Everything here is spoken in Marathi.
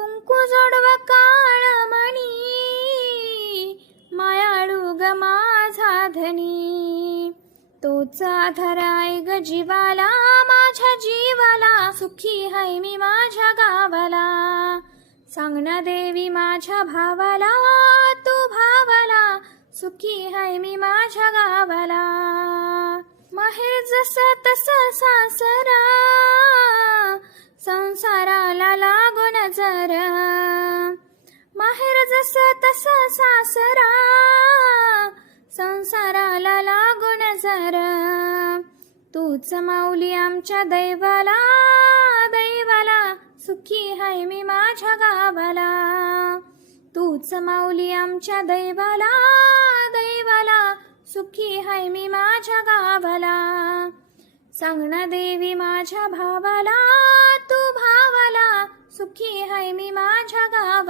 कुंकू जोडव काळमणी, मायाळू ग माझा धनी. तोच आधार आहे ग जीवाला, माझ्या जीवाला, सुखी हाय मी माझ्या गावाला. सांग ना देवी माझ्या भावाला, तू भावाला, सुखी हाय मी माझ्या गावाला. माहेर जसं तसं सासरा, संसाराला लागून जरा. माहेर जसं तसं सासरा, संसाराला लागून जरा. तूच माऊली आमच्या दैवाला, दैवाला, सुखी हाय मी माझ्या गावाला. तूच माऊली आमच्या दैवाला, दैवाला, सुखी हाय मी माझ्या गावाला. सांग ना देवी माझ्या भावाला, तू भावाला, सुखी हाय मी माझ्या गावाला.